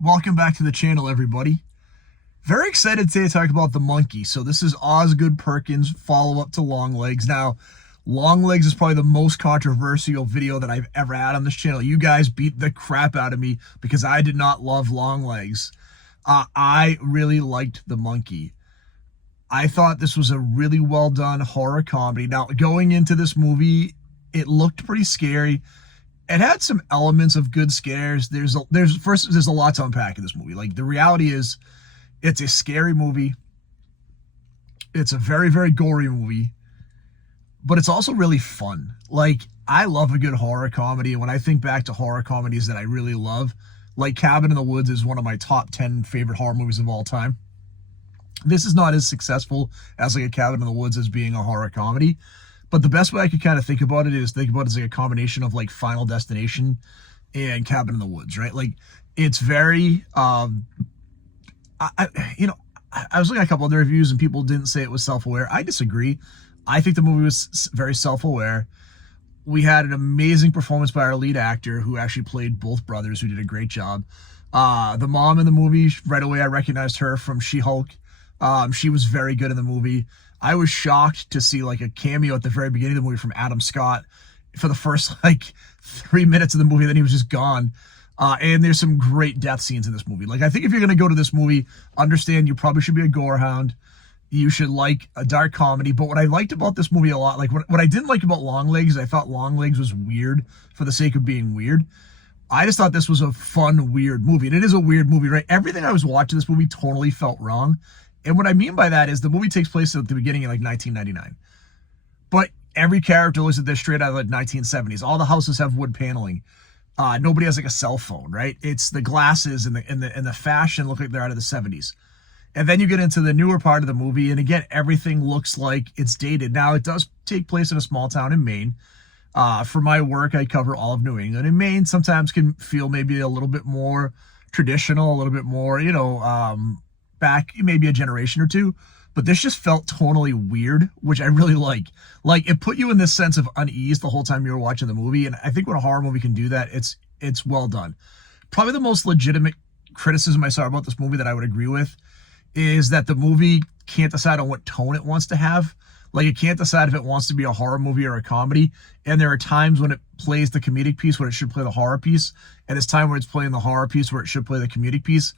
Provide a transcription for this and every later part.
Welcome back to the channel, everybody. Very excited today to talk about The Monkey. So this is Osgood Perkins' follow-up to Long Legs. Now, Long Legs is probably the most controversial video that I've ever had on this channel. You guys beat the crap out of me because I did not love Long Legs. I really liked The Monkey. I thought this was a really well done horror comedy. Now, going into this movie, it looked pretty scary. It had some elements of good scares. There's a lot to unpack in this movie. Like, the reality is, it's a scary movie. It's a very, very gory movie, but it's also really fun. Like, I love a good horror comedy. And when I think back to horror comedies that I really love, like Cabin in the Woods is one of my top 10 favorite horror movies of all time. This is not as successful as like a Cabin in the Woods as being a horror comedy. But the best way I could kind of think about it is think about it as like a combination of like Final Destination and Cabin in the Woods, right? Like, it's very, I was looking at a couple other reviews and people didn't say it was self-aware. I disagree. I think the movie was very self-aware. We had an amazing performance by our lead actor who actually played both brothers, who did a great job. The mom in the movie, right away I recognized her from She-Hulk. She was very good in the movie. I was shocked to see like a cameo at the very beginning of the movie from Adam Scott for the first like 3 minutes of the movie, then he was just gone. And there's some great death scenes in this movie. Like, I think if you're going to go to this movie, understand you probably should be a gore hound. You should like a dark comedy. But what I liked about this movie a lot, like what I didn't like about Long Legs, I thought Long Legs was weird for the sake of being weird. I just thought this was a fun, weird movie. And it is a weird movie, right? Everything I was watching this movie totally felt wrong. And what I mean by that is the movie takes place at the beginning in like 1999. But every character looks at this straight out of like 1970s. All the houses have wood paneling. Nobody has like a cell phone, right? It's the glasses and the fashion look like they're out of the 70s. And then you get into the newer part of the movie, and again, everything looks like it's dated. Now, it does take place in a small town in Maine. For my work, I cover all of New England. And Maine sometimes can feel maybe a little bit more traditional, a little bit more, back maybe a generation or two. But this just felt tonally weird, which I really like. Like, it put you in this sense of unease the whole time you were watching the movie. And I think when a horror movie can do that, it's well done. Probably the most legitimate criticism I saw about this movie that I would agree with is that the movie can't decide on what tone it wants to have. Like, it can't decide if it wants to be a horror movie or a comedy. And there are times when it plays the comedic piece when it should play the horror piece. And it's time where it's playing the horror piece where it should play the comedic piece.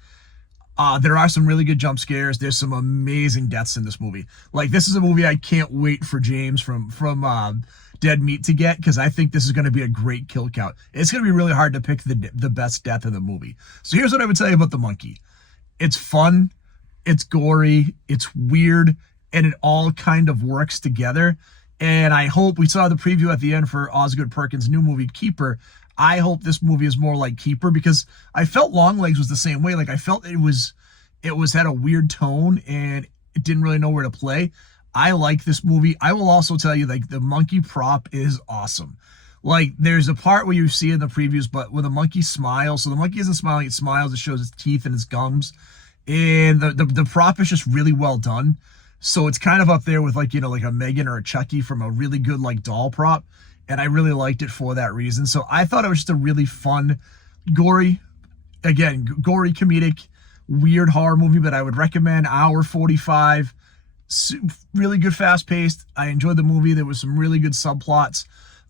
There are some really good jump scares. There's some amazing deaths in this movie. Like, this is a movie I can't wait for James from Dead Meat to get, because I think this is going to be a great kill count. It's going to be really hard to pick the best death in the movie. So here's what I would tell you about The Monkey. It's fun, it's gory, it's weird, and it all kind of works together. And I hope, we saw the preview at the end for Osgood Perkins' new movie, Keeper. I hope this movie is more like Keeper, because I felt Long Legs was the same way. Like, I felt it had a weird tone and it didn't really know where to play. I like this movie. I will also tell you, like, the monkey prop is awesome. Like, there's a part where you see in the previews, but when the monkey smiles, so the monkey isn't smiling, it smiles, it shows its teeth and its gums. And the prop is just really well done. So it's kind of up there with like, like a Megan or a Chucky from a really good like doll prop. And I really liked it for that reason. So I thought it was just a really fun, gory, gory, comedic, weird horror movie, but I would recommend. Hour 45, really good, fast-paced. I enjoyed the movie. There was some really good subplots,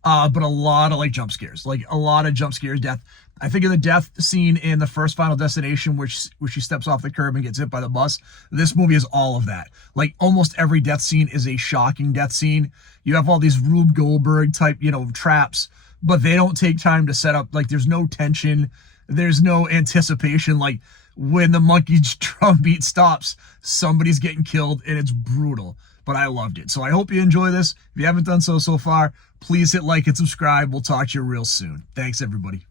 but a lot of like jump scares, death. I think of the death scene in the first Final Destination, where she steps off the curb and gets hit by the bus. This movie is all of that. Like, almost every death scene is a shocking death scene. You have all these Rube Goldberg type, traps, but they don't take time to set up. Like, there's no tension. There's no anticipation. Like, when the monkey's drum beat stops, somebody's getting killed, and it's brutal. But I loved it. So I hope you enjoy this. If you haven't done so far, please hit like and subscribe. We'll talk to you real soon. Thanks, everybody.